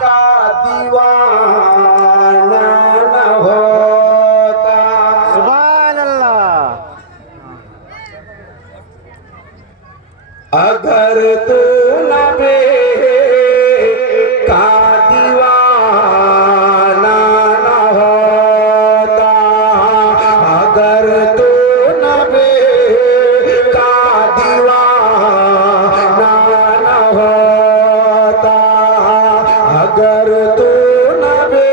का दीवाना न होता। सुभान अल्लाह। अगर तू नबी का दीवाना न होता, अगर तू नबी का दीवाना न होता, अगर तू नबी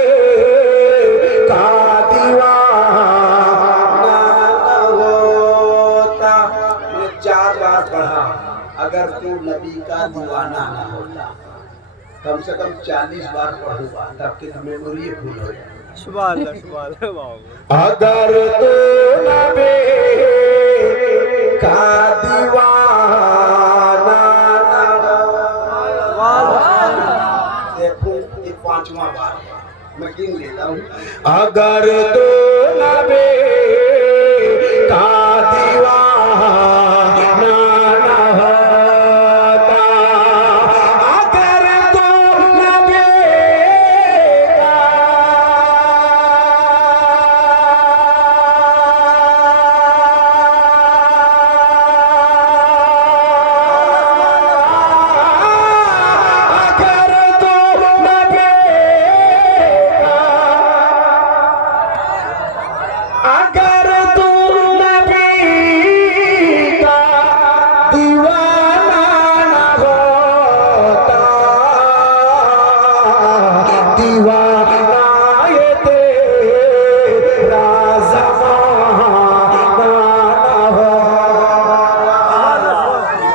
का दीवाना न होता। मैंने 4 बार पढ़ा, अगर तू नबी का दीवाना ना होता। कम से कम 40 बार पढ़ूंगा तब कि मेमोरी भूल हो जाए। अगर तू नबी का दीवाना ना होता। देखो ये 5वां बार मैं गिन लेता हूँ। अगर तू नबी का दीवाना ना होता, अगर तू नबी का अगर तू नबी का अगर तू नबी का दीवाना न होता, दीवाना ये तेरा ज़माना न होता।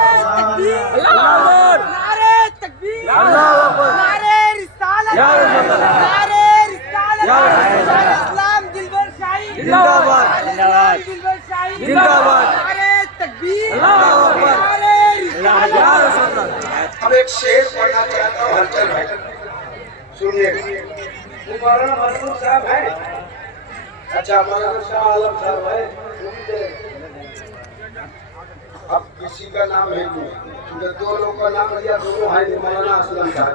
नारे तकबीर, नारे रिसालत, नारे रिसालत, इस्लाम दिलबर शाही जिंदाबाद, जिंदाबाद, दिलबर शाही जिंदाबाद, नारे तकबीर, अल्लाहू अकबर, नारे या रिसालत। रसूल अल्लाह। अब एक शेर पढ़ना चाहता हूँ हलचल भाई, सुनिए। मौलाना मरहूम साहब है, अच्छा मौलाना शाह आलम साहब है। अब किसी का नाम है क्योंकि 2 लोग का नाम लिया, दोनों है मौलाना असलम साहब,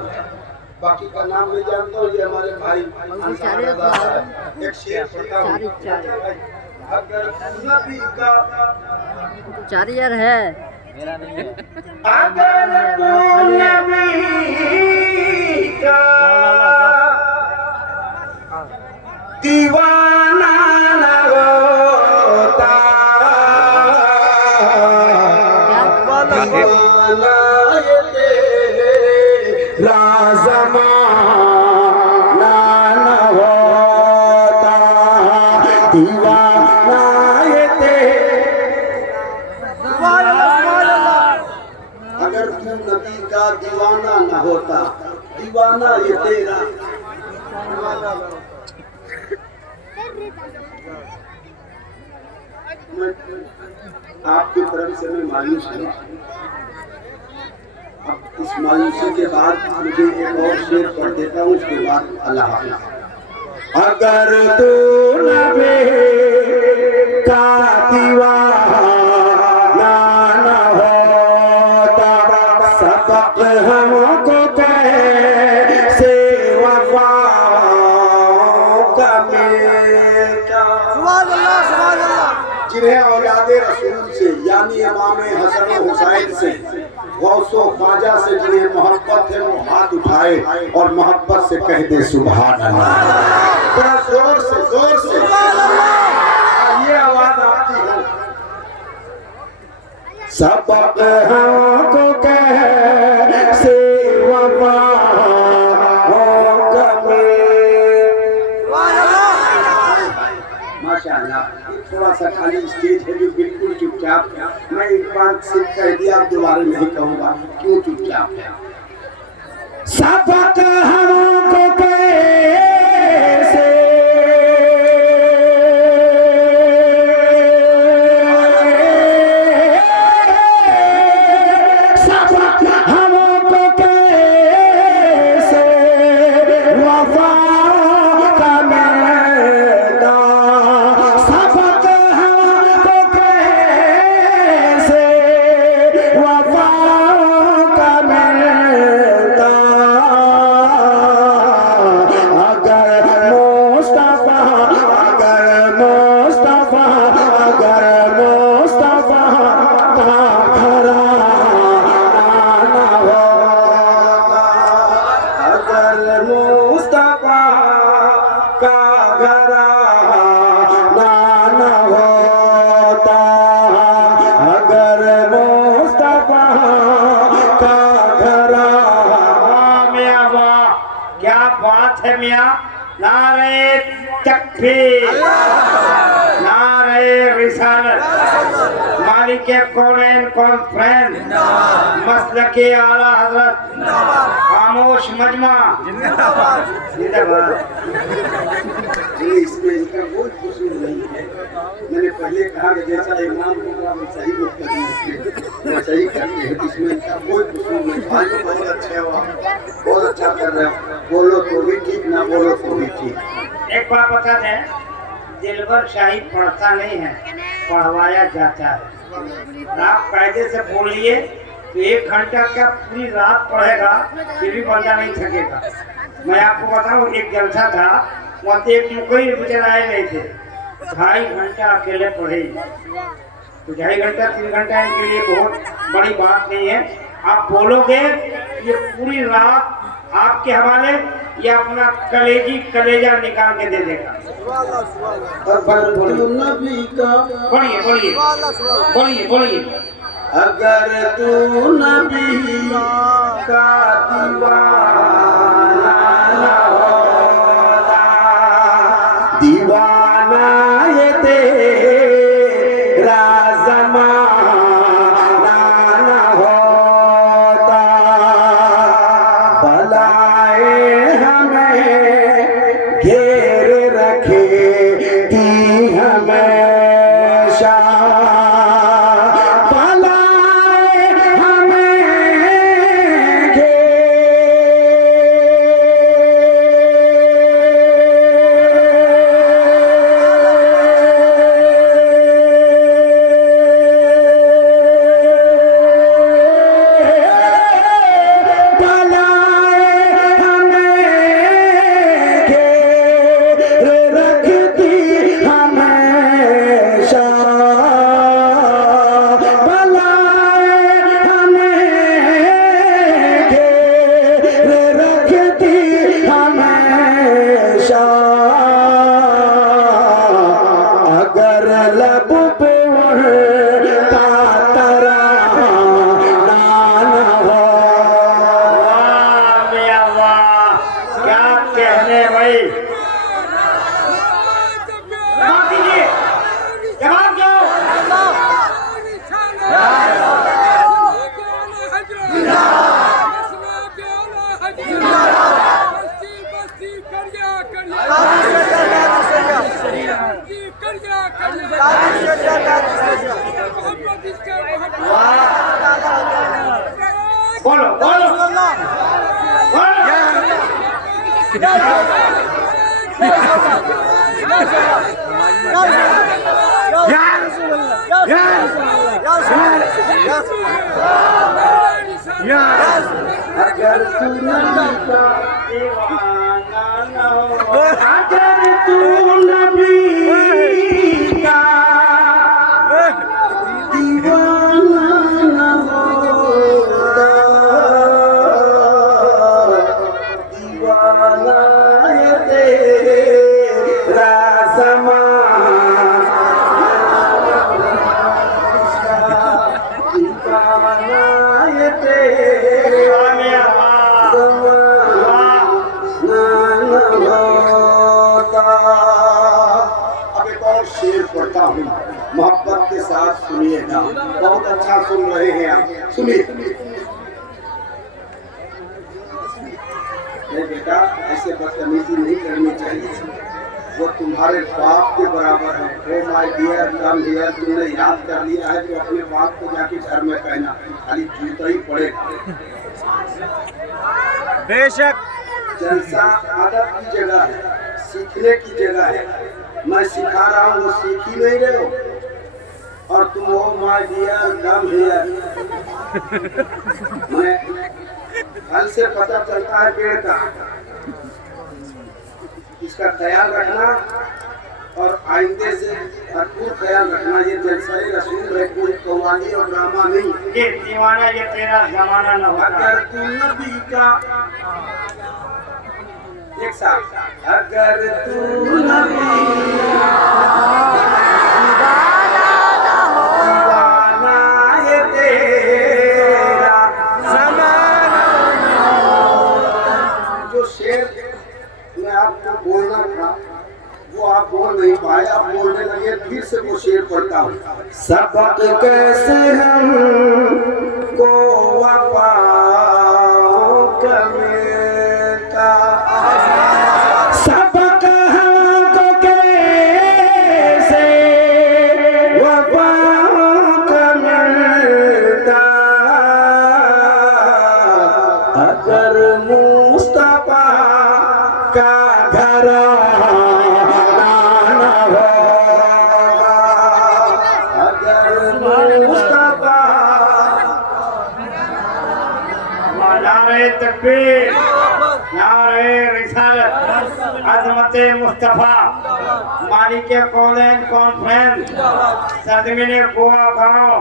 बाकी का नाम नहीं जानता हूँ। ये हमारे भाई अंसार रज़ा साहब। एक शेर पढ़ता हूँ। अगर नबी का चारियर है। अगर तू नबी का दीवाना न होता, दीवाना ये तेरा ज़माना न होता, दीवाना ये अगर तू नबी का दीवाना न होता, दीवाना ये तेरा। आपकी तरफ से मैं मायूस हूँ। अब इस मायूसी के बाद मुझे एक और शेर पढ़ देता हूँ, उसके बाद अल्लाह हाफ़िज़। अगर तू नबी का दीवाना न होता, सबक हमको कैसे वफ़ाओं का मिलता। जिन्हें औलादे रसूल से यानी इमाम हसन हुसैन से, गौसो ख्वाजा से जिन्हें मोहब्बत है, वो हाथ उठाए और मोहब्बत से कह दे सुभान अल्लाह। थोड़ा जोर से ये आवाज आपकी है। सबक हमको कैसे वफ़ाओं का माशाअल्लाह। थोड़ा सा खाली स्टेज है जो बिल्कुल चुपचाप है। मैं एक बार सिर्फ कह दिया, अब दोबारा नहीं कहूँगा क्यों चुपचाप है। सबक हमको कैसे सबक हमको कैसे वफ़ा का मिलता, सबक हमको कैसे वफ़ा का मिलता। बात है मियाँ, नारे तकबीर, नारे रिसालत, मालिक कौनैन कॉन्फ्रेंस, मसलके आला हजरत, खामोश मजमा जिंदाबाद। इसमें इनका कोई कसूर नहीं है। मैंने पहले कहा कि जैसा इमाम होगा वैसा ही लोग करेंगे, वैसा ही करते हैं। इसमें इनका कोई कसूर नहीं। भाई तो बहुत अच्छे हो, बहुत अच्छा कर रहे हो। बोलो तो भी ठीक, ना बोलो तो भी ठीक। एक बात बता दें, दिलबर शाही पढ़ता नहीं है, पढ़वाया जाता है। आप कायदे से बोलिए तो 1 घंटा क्या पूरी रात पढ़ेगा फिर भी बंदा नहीं थकेगा। मैं आपको बताऊं, एक जलसा था, वहाँ से एक मुकई बेचारे आए नहीं थे, 2.5 घंटा अकेले पढ़े। तो 2.5 घंटा 3 घंटा इनके लिए बहुत बड़ी बात नहीं है। आप बोलोगे ये पूरी रात आपके हवाले, या अपना कलेजा निकाल के दे देगा। अगर तू नबी का, बोलिए बोलिए बोलिए बोलिए। अगर तू नबी का दीवाना न होता, दीवाना ये तेरा ज़माना न होता, बलाए हमें घेर रखे थी हमेशा, बलाए हमें अगर लब पे उड़ता तराना न हो। वाह मियां वाह, क्या कहने भाई। जवाब दीजिए, जवाब दो। बोलो बोलो बोलो। अगर तू नबी का दीवाना न हो, अगर तू नबी का दीवाना न होता, दीवाना ये तेरा ज़माना, दीवाना ये तेरा वाह मियां वाह, वाह। अब एक और शेर पढ़ता हूँ, मोहब्बत के साथ सुनिएगा। बहुत अच्छा सुन रहे हैं आप, सुनिए। नहीं बेटा, ऐसे बदतमीजी नहीं करनी चाहिए। वो तुम्हारे बाप के बराबर है। Oh my dear, come here, तुमने याद कर लिया है तो अपने बाप को जाके घर में कहना, खाली जूता ही पड़ेगा। बेशक जलसा आदत की जगह है, सीखने की जगह है। मैं सिखा रहा हूँ, वो सीख ही नहीं रहे हो, और तुम हो माय डियर कम हियर। मैं फल से पता चलता है पेड़ का, इसका ख्याल रखना और आइंदे से भरपूर ख्याल रखना। ये जलसा रसूल है, कोई कव्वाली और ड्रामा नहीं। ये दीवाना ये तेरा जमाना न होता। अगर तू नबी का, एक साथ, अगर तू नबी दीवाना ये तेरा ज़माना, जो शेर आप बोल नहीं पाए, आप बोलने लगे, फिर से वो शेर पढ़ता हूँ। सबक कैसे हम को वफाओं का मिलता, सबक हमको कैसे वफाओं का मिलता, अगर मुस्तफा का घराना न होगा, अगर मुस्तफा। नारे तकबीर, नारे रिसालत, अज़मत मुस्तफा, मालिक कौनैन कॉन्फ्रेंस, सरजमीन गोवा गाँव।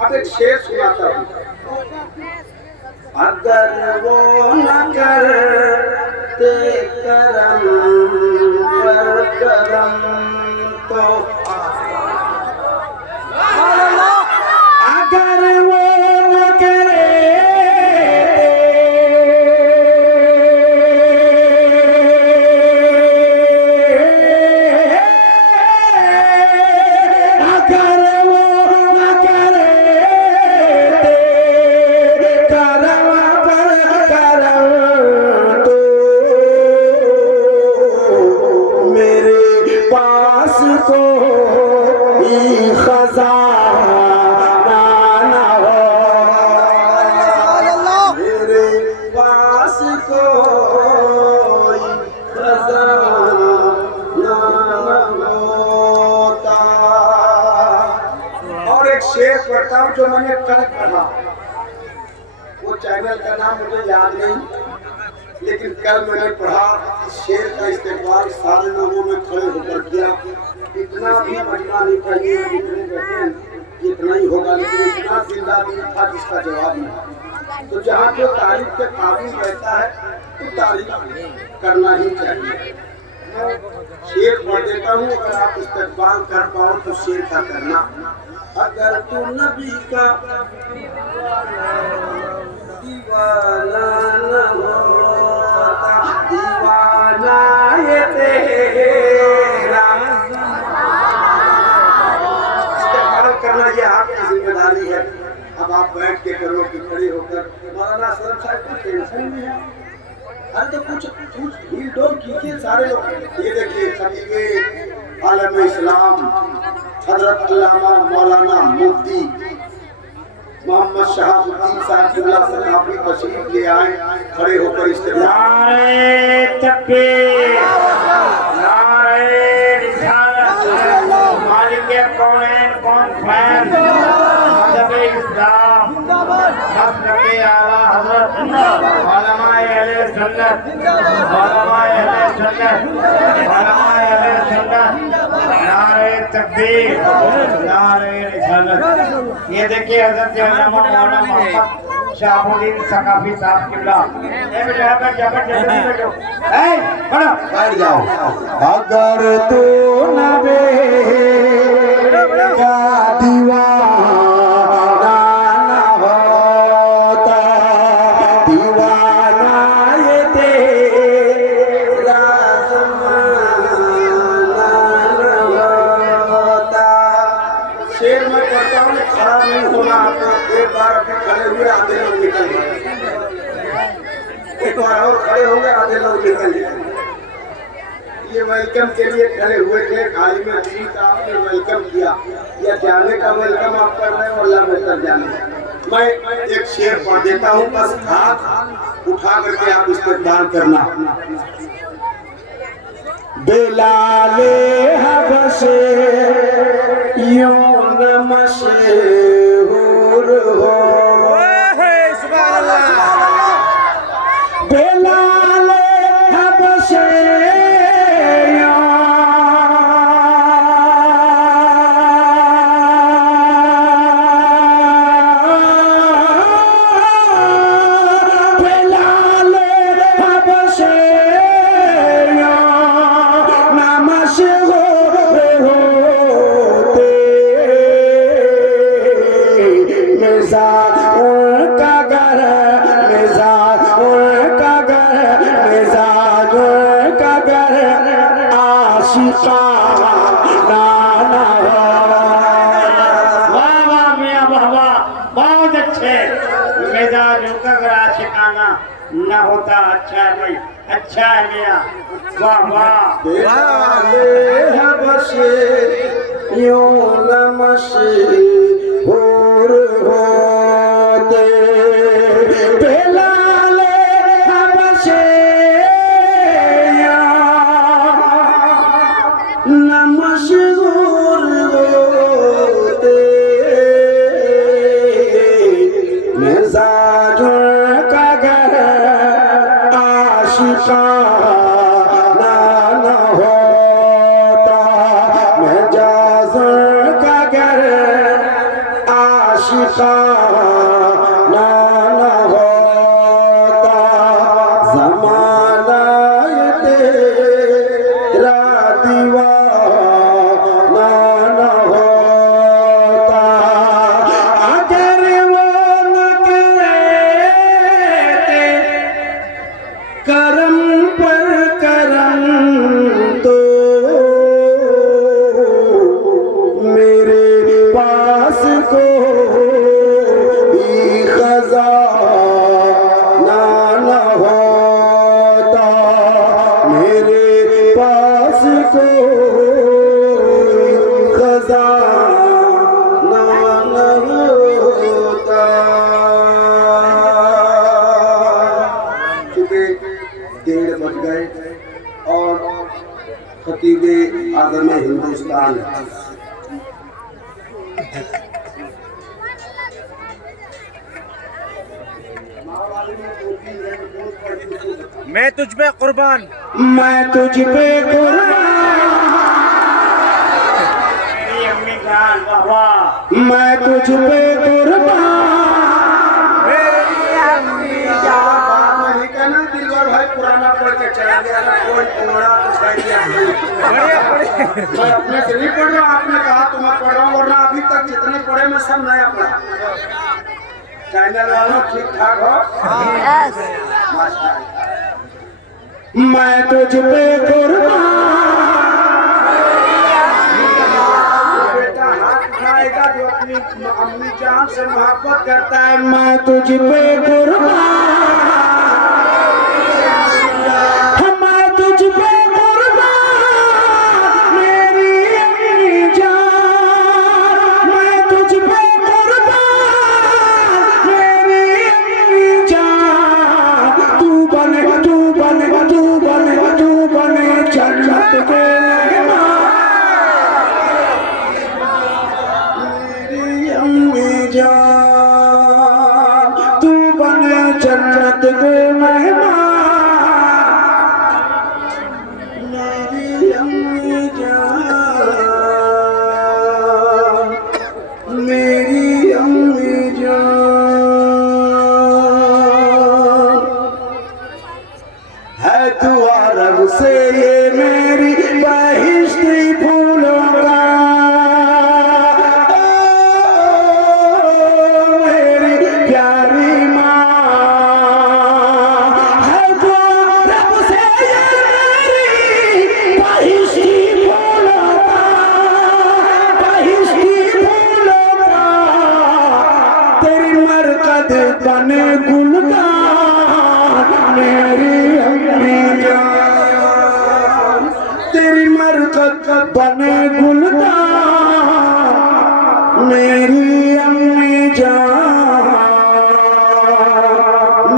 अब एक शेर सुनाता हूँ। अगर वो न करते करम पर करम तो, अगर वो न करे, अगर वो न करे करम पर करम तो, मेरे पास कोई खजाना न हो, मेरे पास कोई खजाना न होता। और एक शेर पढ़ता हूँ जो मैंने कल पढ़ा, वो चैनल का नाम मुझे याद नहीं, लेकिन कल मैंने पढ़ा। इस शेर का इस्तेमाल सारे लोगों में खड़े होकर किया। इतना भी बढ़ना नहीं चाहिए, जितने बैठे इतना ही होगा, लेकिन इतना जिंदा दिल था जिसका जवाब नहीं। तो जहाँ जो तारीफ के काबिल रहता है तो तारीफ करना ही चाहिए। शेर पढ़ देता हूँ, अगर आप इस्तेमाल कर पाओ तो शेर का करना। अगर तू नबी का दीवाना न होता, दीवाना ये तेरा, इस्तेमाल करना ये आपकी जिम्मेदारी है। अब आप बैठ के करो कि खड़े होकर, मौलाना असलम साहब को टेंशन नहीं है। अरे तो कुछ भीड़ डोल कीजिए सारे लोग। ये देखिए खतीबे आलम इस्लाम हजरत अल्लामा मौलाना मुफ्ती मोहम्मद शहाबुद्दीन साहिबुल्लाह सकाफी तशरीफ ले आए, खड़े होकर इस्तेमाल। नारे तकबीर, नारे रिसालत, मालिक कौनैन कॉन्फ्रेंस, मज़हब इस्लाम, मसलक आला हज़रत, उलमाए अहले सुन्नत, उलमाए अहले सुन्नत, उलमाए अहले सुन्नत। नारे तकबीर, नारे रिसालत। ये देखिए हज़रत अल्लामा मौलाना मोहम्मद शहाबुद्दीन सकाफी साहब किबला। बैठ जाओ। अगर तू नबी का दीवाना न होता, दीवाना ये तेरा ज़माना न होता। शेर में कहता हूँ खड़ा नहीं होना आपको। एक बार अभी खड़े हुए आधे लोग निकल गए, एक बार और खड़े होंगे आधे लोग निकल गए। ये वेलकम के लिए खड़े हुए थे, खाली में ठीक आपने वेलकम किया, या जाने का वेलकम आप कर रहे हैं और बेहतर जाने। मैं एक शेर पढ़ देता हूँ, बस हाथ उठा करके आप इस्तेमाल करना। बेलाले हबशे यूं न मशहूर हो, बेलाले हबशे होना न होता। अच्छा है भाई, अच्छा है मेरा, वाह वाह। यूं मशहूर होते बेलाले हबशे न मशहूर होते मिजाजुल का घर आशिकाना न होता मिजाजुल का घर आशिकाना न होता ज़माना ये तेरा दीवाना न होता अगर वो न करते करम पर करम तो मेरे पास को खजाना न होता मेरे पास को खजाना न होता। चूंकि 1:30 बज गए और खतीबे आज़म हिंदुस्तान मैं तुझ पे कुर्बान, मैं तुझ पे कुर्बान मेरी अम्मी जान, वाह वाह। मैं तुझ पे कुर्बान नहीं कहना दिलवर भाई पुराना पढ़ के चला गया था कोई पुराना कुछ कह दिया नहीं। मैं अपने से नहीं पढ़ रहा आपने कहा तो मैं पढ़ रहा हूँ वरना अभी तक जितने पढ़े मैं सब नया पढ़ा। चैनल वालों ठीक ठाक हो माशाल्लाह। मैं तुझ पे कुर्बान बेटा हाथ उठाएगा जो अपनी अम्मी जान से मोहब्बत करता है। मैं तुझ पे कुर्बान मैं तुझ पे कुर्बान मेरी अम्मी जान मैं तुझ पे कुर्बान मेरी अम्मी जान तू बने जन्नत के मेहमान मेरी अम्मी जान तू बने जन्नत के मेहमान मेरी अम्मी जान मेरी अम्मी जान है दुआ रब से ये मेरी बहिश्ती फूलों का मेरी प्यारी माँ है दुआ रब से ये मेरी बहिश्ती फूलों का तेरी मरकत बने गुलदान मेरी अम्मी जान तेरी मरकत बने गुलदान मेरी अम्मी जान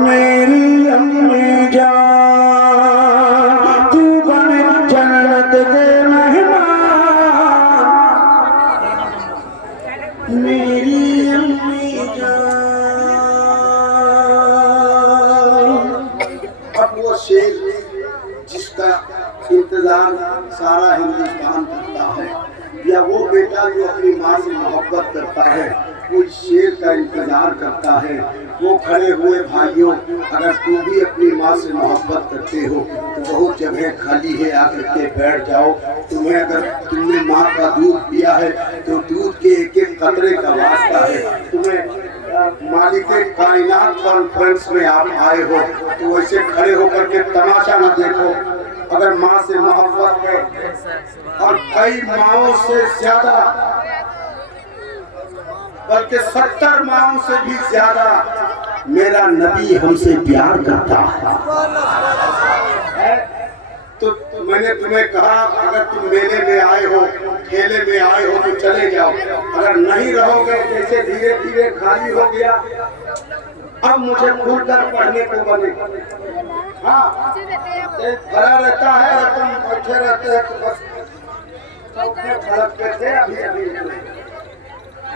मेरी अम्मी जान तू बने जन्नत के मेहमान मेरी अम्मी जान। अब वो शेर जिसका इंतजार सारा हिंदुस्तान करता है या वो बेटा जो अपनी माँ से मोहब्बत करता है वो इस शेर का इंतजार करता है। वो खड़े हुए भाइयों अगर तू भी अपनी माँ से मोहब्बत करते हो तो बहुत जगह खाली है आकर के बैठ जाओ। तुम्हें अगर तुमने माँ का दूध पिया है तो दूध के एक एक कतरे का वास्ता है। तुम्हें मालिक कायनात कॉन्फ्रेंस में आप आए हो तो वैसे खड़े होकर के तमाशा न देखो। अगर माँ से मोहब्बत है और कई माओं से ज्यादा बल्कि 70 माओं से भी ज्यादा मेरा नबी हमसे प्यार करता है। तो मैंने तुम्हें कहा अगर तुम मेले में आए हो, ठेले में आए हो तो चले जाओ, अगर नहीं रहोगे जैसे धीरे धीरे खाली हो गया, अब मुझे खुलकर पढ़ने को बने। हाँ, भरा रहता है और तुम बैठे रहते हैं तो बस खड़कते थे अभी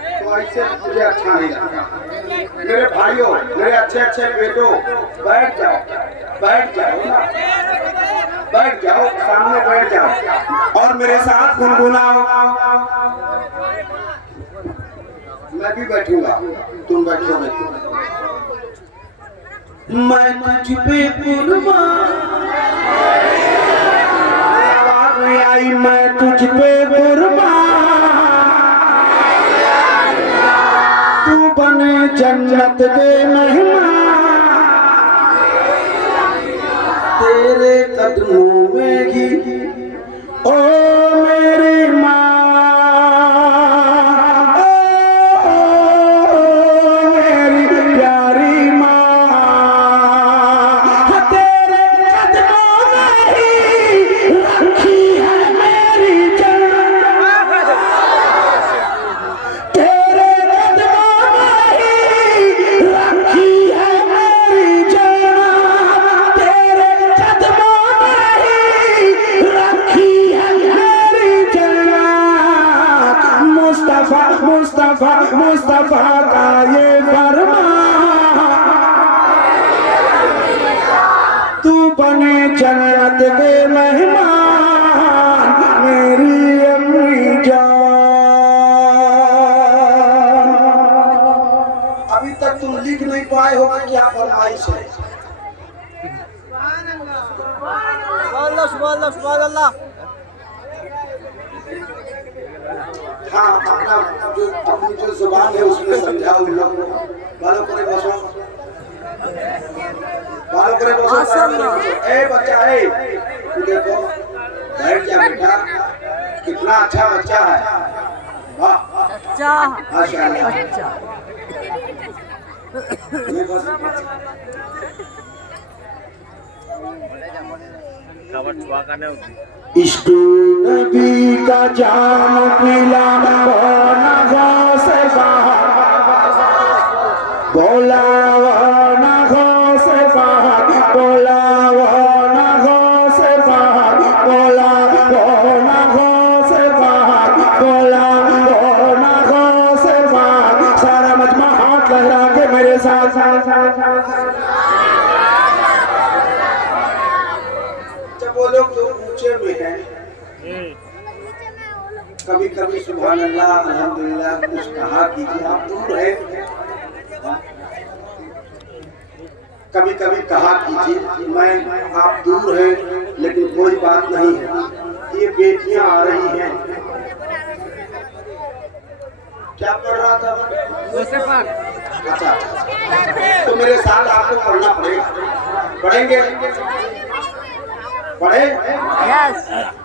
तो ऐसे मुझे अच्छा नहीं लगता। मेरे भाइयों, मेरे अच्छे अच्छे बेटों, बैठ जाओ, बैठ जाओ ना, बैठ जाओ, सामने बैठ जाओ और मेरे साथ गुनगुनाओ। मैं भी बैठूंगा, तुम बैठोगे। मैं तुझ पे कुर्बान, आवाज नहीं आई, मैं तुझ पे कुर्बान, तू बने जन्नत के मेहमान, तेरे कदमों में ही ओ मेरी माँ, मुस्तफा का ये फरमान, तू बने जन्नत के मेहमान, मेरी अम्मी जान। अभी तक तुम लिख नहीं पाए हो कि क्या फरमाइश है। सुभान अल्लाह। हाँ, अपनी जो जुबान है उसमें समझाओ उन लोगों को। बालों करे बसो, बालों करे बसो। ए बच्चा, ए तू देखो, बैठ जा बेटा, कितना अच्छा बच्चा है। वाह, अच्छा माशाल्लाह। अच्छा ये बस खावर छुआ का नहीं होती। इश्क नबी का जाम पिला, नगों से बाहर बोला, नगों से बाहर बोला, नगों से बाहर बोला, नगों से बाहर बोला, नगों से बाहर। सारा मजमा हाथ लहरा के मेरे साथ वो लोग जो ऊंचे में हैं, कभी कभी सुभान अल्लाह अल्हम्दुलिल्लाह कुछ कहा कीजिए। आप दूर है, कभी कभी कहा कीजिए मैं आप दूर है लेकिन कोई बात नहीं है। ये बेटियां आ रही हैं। क्या पढ़ रहा था? अच्छा, तो मेरे साथ आपको पढ़ना पड़ेगा। पढ़ेंगे? पढ़े? यस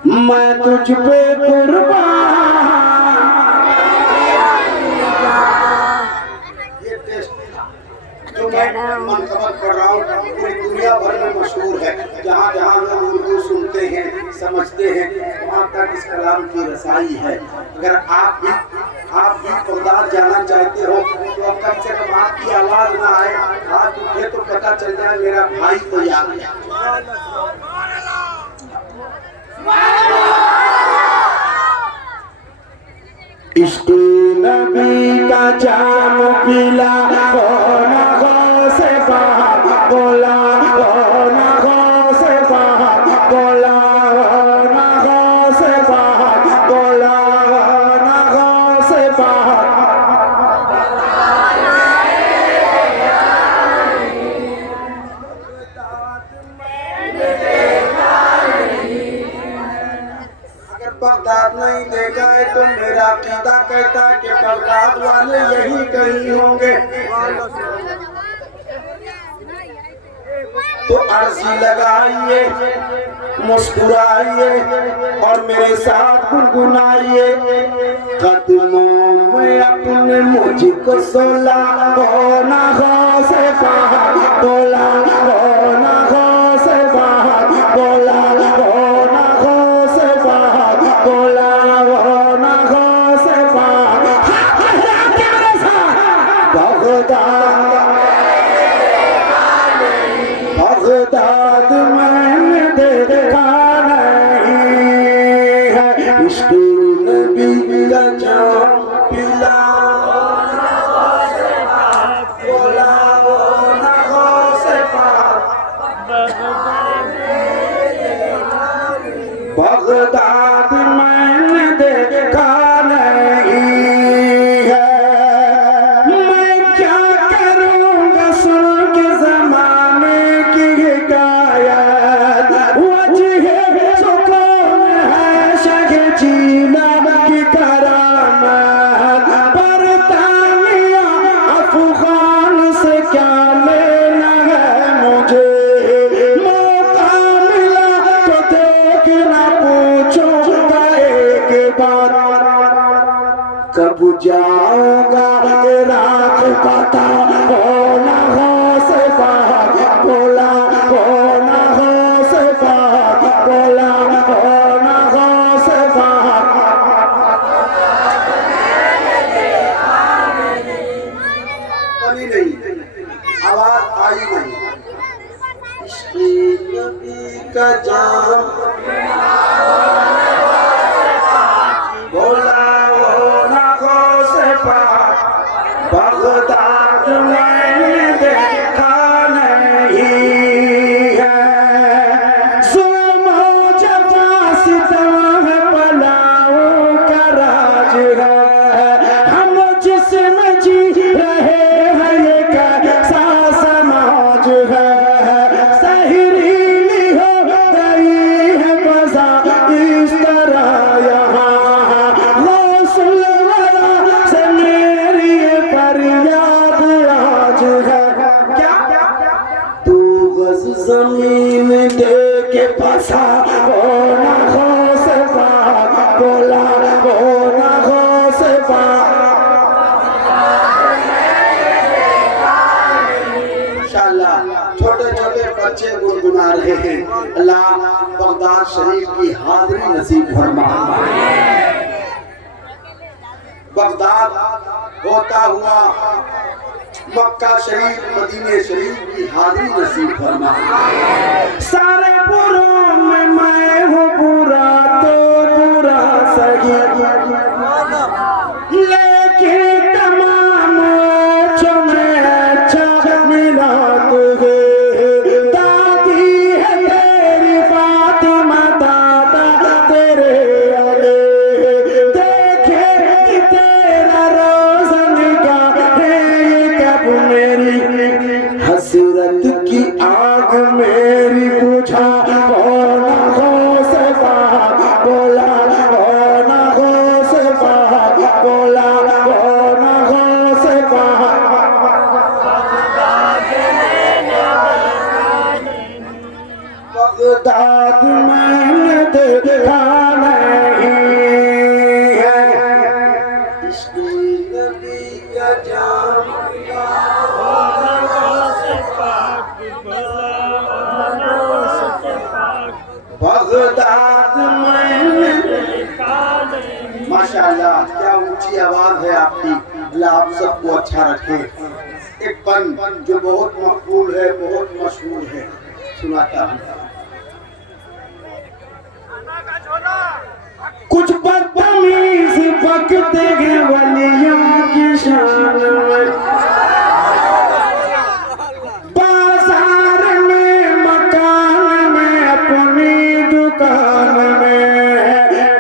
मैं तुझ पे कुर्बान। ये टेस्ट जो मैं मंतबत कर रहा हूँ पूरी दुनिया भर में मशहूर है। जहाँ जहाँ लोग उर्दू सुनते हैं, समझते हैं, वहाँ तक इस कलाम की रसाई है। अगर आप भी बगदाद जाना चाहते हो तो अब कम से कम आपकी आवाज ना आए, हाथ उठे तो पता चल जाए मेरा भाई तो याद है। इश्क नबी का जाम पिला, नगों से बाहर बोला, नगों से बाहर बोला, नगों से बाहर बोला, नगों से बाहर। बगदाद नहीं देखा है तो मेरा अकीदा कहता है कि बगदाद वाले यही कहीं होंगे। तो अर्जी लगाइए, मुस्कुराइए और मेरे साथ गुनगुनाइए। कदमों में अपने मुझको सोला होना हो से बाहर बोला, होना हो से बाहर बोला, होना हो से बाहर बोला, होना हो से बाहर। बगदाद मैंने देखा नहीं है, इश्क़ नबी का जाम पिला बोला वो ना हो से बगदाद मैंने देखा नहीं है, मैं क्या करूँगा सुन के ज़माने की हिकायत। वजह सुकून है शह जीना की करामत, बरतानिया अफ़ग़ान से क्या लेना है मुझे। मौका मिला तो देखना पूछूंगा एक बार, कब जाऊंगा रात पता होना हो से बाहर बोला, होना हो से बाहर बोला, होना हो से बाहर। बनी नहीं, आवाज आई नहीं। इश्क़ नबी का जाम बोला वो ना हो से बाहर, बगदाद मैंने देखा नहीं है। सुनो जवां सितम है बलाओं का राज है, हम जिसमें जी रहे हैं ये कैसा समाज है। सहरीली हो गई है मज़ा इस तरह यहाँ, गौसुल वरा से मेरी फरियाद आज है। क्या तू गज़ ज़मीन दे के फंसा होना हो से बाहर बोला, होना हो से बाहर। इंशाअल्लाह छोटे छोटे बच्चे गुनगुना रहे हैं। अल्लाह बगदाद शरीफ की हाज़िरी नसीब फरमाए। बगदाद होता हुआ मक्का शरीफ, मदीने शरीफ की हाज़िरी नसीब फरमाए। सारे बुरों में मैं हूँ बुरा तो बुरा सही, लेकिन तमाम अच्छों में अच्छा मिला तुझे। दादी है तेरी फातिमा, दादा तेरे अले, देखे कि तेरा रोज़ा निगाह है कब मेरी हसरत की आग मेरी बुझा होना हो से बाहर बोला, होना हो से बाहर बोला, होना हो से बाहर। बगदाद मैंने देखा नहीं है, इश्क़ नबी का जाम बगदाद में। माशाअल्लाह क्या ऊंची आवाज है आपकी, अल्लाह आप सबको अच्छा रखे। एक बंद जो बहुत मकबूल है, बहुत मशहूर है, सुनाता हूँ। कुछ बदतमीज बकते हैं वलियों की शान में, बाजार में, मकान में, अपनी दुकान में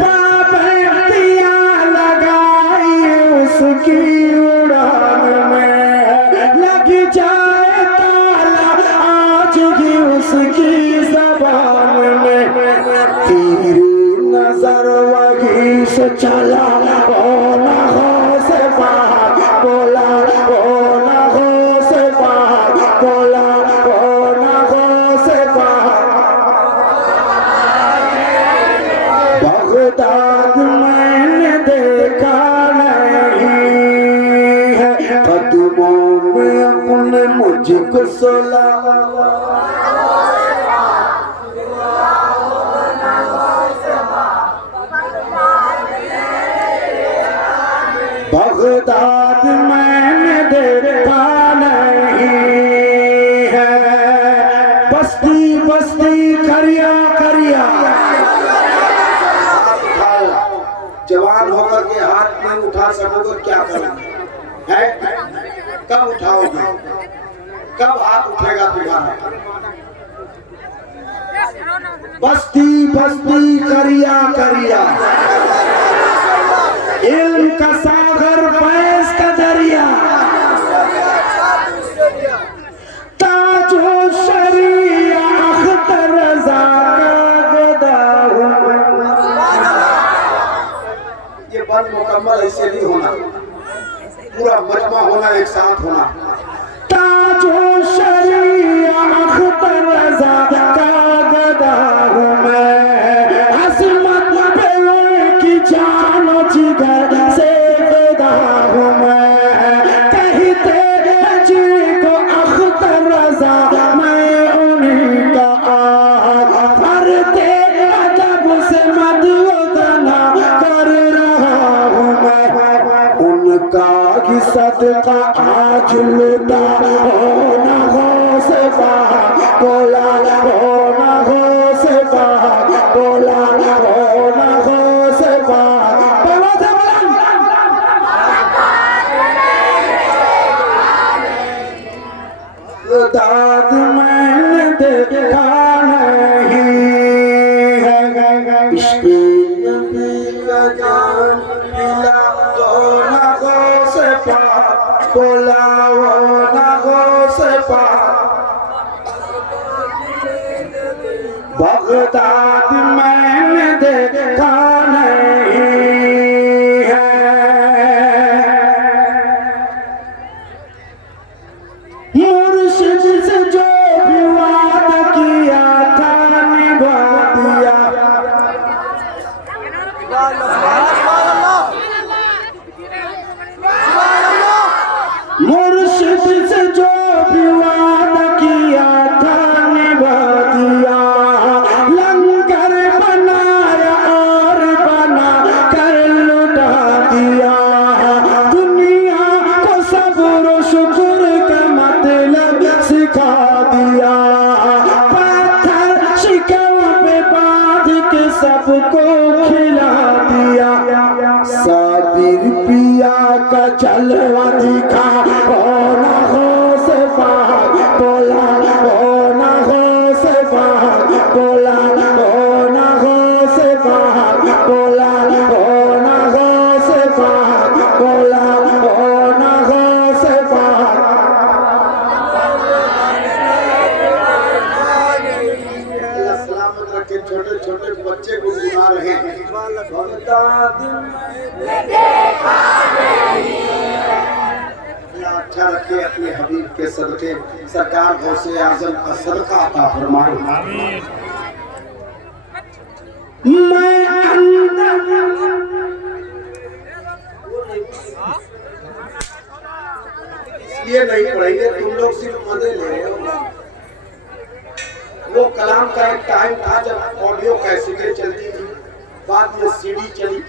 पाबंदियां लगाई उसकी उड़ान में। लग जाए ताला आज ही उसकी ज़बान में, तेरी नजर वही से चला होना हो से बाहर बोला, होना हो से बाहर बोला, होना हो तुमको सोला बगदाद मैंने देखा नहीं है, बस्ती बस्ती करिया करिया। जवान होकर के हाथ नहीं उठा सकोगे क्या करोगे? है कब उठाओगे? कब हाथ उठेगा तुम्हारा? बस्ती बस्ती करिया करिया, इल्म का सागर फैज़ का दरिया, ताजो शरिया अख्तर रज़ा का गदा हूं। ये बंद मुकम्मल ऐसे नहीं होना, पूरा मजमा होना, एक साथ होना। ताजो शरिया अख्तर रज़ा का गदा हूं मैं, अज़मत पे की जानो जिगर से फिदा हूं मैं, कहते जी को अख्तर रज़ा मैं उन्हीं का भरते अदब से मदवदना कर रहा हूं मैं, उनका ही सदका आज लुटा होना हो से बोला होना हो से बोला होना हो से दाद मैंने देखा नहीं है, इश्क़ नबी का जान मिला तो ना हो से बोला वो ना हो से बगदाद मैंने देखा नहीं है, मुर्शिद से जो भी वादा किया था निभा दिया। मुर्शिद से जो भी वादा किया था निभा दिया, लंगर बनाया और बना कर लुटा दिया, दुनिया को सब्र शुक्र का मतलब सिखा दिया, पत्थर शिकव पे बांध के सबको खिला दिया, साबिर पिया का जलवा दिखा होना हो से बोला होना हो से बोला होना हो से बोला होना हो से बोला होना हो से सलामत रखे। छोटे छोटे बच्चे को बुला रहे हैं, अच्छा रखे अपने हबीब के सदके, सरकार गौसे आजम का सदका अता फरमाए। मैं ये नहीं पढ़ेंगे, तुम लोग सिर्फ मजे ले रहे हो। वो कलाम का एक टाइम था जब ऑडियो कैसेटें चलती थी, बाद में सीडी चली,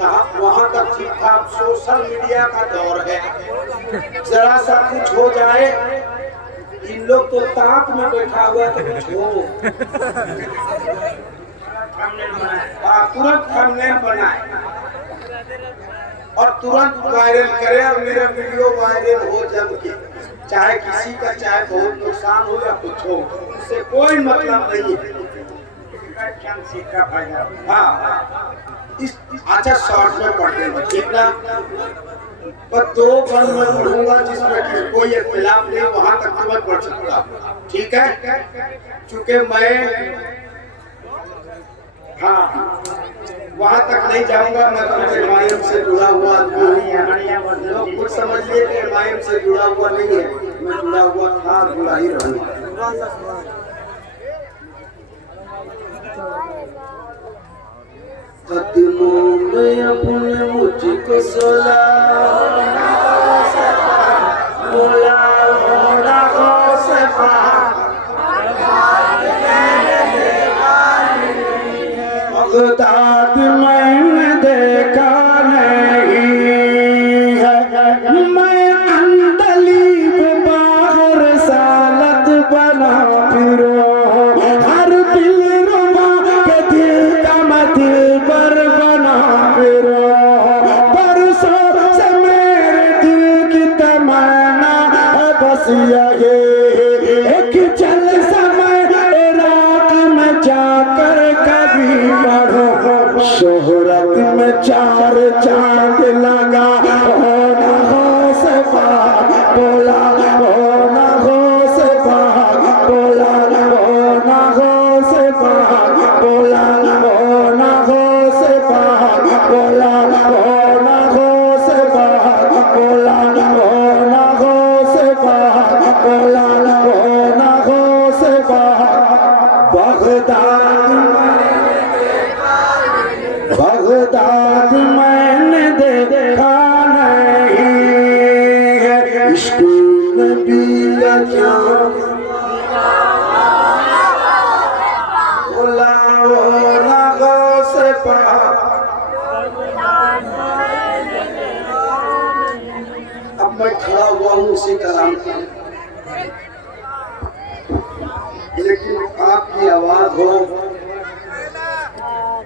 वहां तक ठीक था। सोशल मीडिया का दौर है, जरा सा कुछ हो जाए, इन लोग तो ताक में बैठा हुआ है, तो कुछ हो तुरंत थंबनेल बनाए और तुरंत वायरल करे, और मेरा वीडियो वायरल हो जब के, चाहे किसी का चाहे बहुत नुकसान हो या कुछ हो, उससे कोई मतलब नहीं है। हाँ, अच्छा शॉर्ट में पढ़ देंगे, ठीक ना? पर 2 बंद में पढ़ूंगा जिसमें कि कोई इख्तिलाफ नहीं, वहां तक मैं पढ़ सकता, ठीक है? चूंकि मैं हाँ वहां तक नहीं जाऊंगा, मैं तो मायम से जुड़ा हुआ लोग कुछ समझिए कि मायम से जुड़ा हुआ नहीं है, मैं जुड़ा हुआ था, जुड़ा ही रहूंगा। कदमों में अपने मुझको सुला, बोला होना हो बगदाद मैंने देखा नहीं है, मैं अंदलीब बाहर सालत बना फिरो, हर दिल रुबा के दिल का मैं दिल पर बना फिरो, बरसों से मेरे दिल की तमन्ना है बस यही एक जलसा मैं रात में जाकर कभी पढ़ो, शोहरत में चार चांद लगा हो न हो से बात बोला, हो न हो से बात बोला, हो न हो से बात बोला, हो न हो से बात बोला, हो न हो से बात बोला, हो न हो से बात बोला, हो न हो से बात। बगदाद मैंने देखा नहीं है, इश्क़ नबी का जाम बोला, हो न हो से बात। अब मैं खड़ा हुआ हूँ उसी कलाम पर, लेकिन आपकी आवाज हो